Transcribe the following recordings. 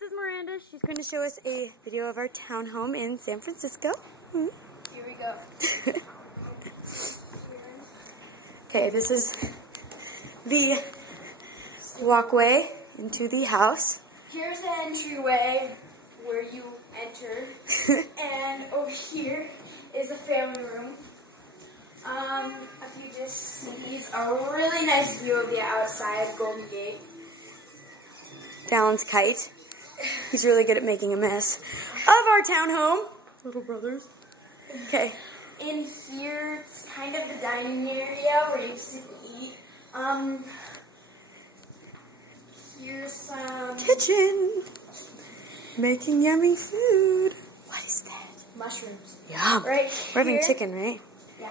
This is Miranda. She's going to show us a video of our townhome in San Francisco. Here we go. Okay, this is the walkway into the house. Here's the entryway where you enter, and over here is a family room. If you just see a really nice view of the outside Golden Gate. Dallin's kite. He's really good at making a mess of our townhome. Little brothers. Okay. In here, it's kind of the dining area where you sit and eat. Here's some Kitchen. Making yummy food. What is that? mushrooms. Yum. Right We're having here. chicken, right? Yeah.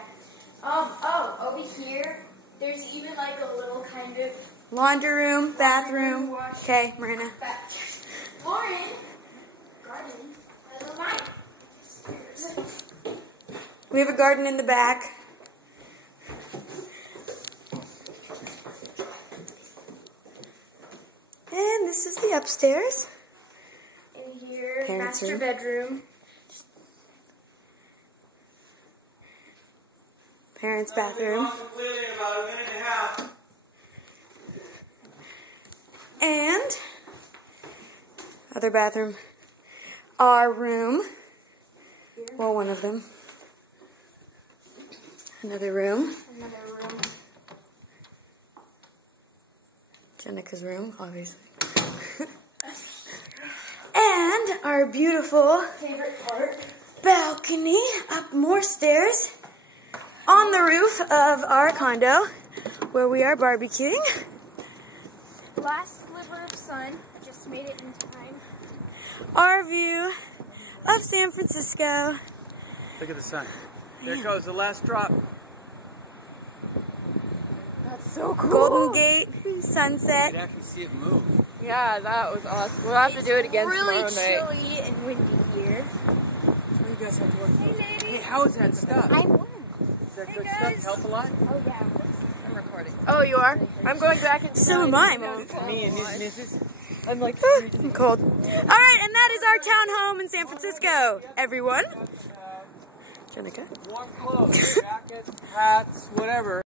Over here, there's even like a little kind of Laundry room, bathroom. wash. Okay, Miranda. Lauren, garden, I love mine. Stairs. We have a garden in the back. And this is the upstairs. In here, Parents' master room. bedroom. Parents' bathroom. And other bathroom. Our room. Well, one of them. Another room. Another room. Jenica's room, obviously. And our beautiful Favorite part. balcony up more stairs on the roof of our condo where we are barbecuing. Last sliver of sun. I just made it in time. Our view of San Francisco. Look at the sun. There goes the last drop. That's so cool. Golden Gate, You sunset. can actually see it move. Yeah, that was awesome. We'll have to do it again really tomorrow night. chilly and windy here. So you guys have to work. Hey, how is that stuff? I'm warm. Is that good stuff? Help a lot? Oh yeah. I'm recording. Oh, you are? I'm going back in So am I. Me and his missus. I'm like, I'm cold. All right, and that is our townhome in San Francisco, everyone. Jenica. Warm clothes, jackets, hats, whatever.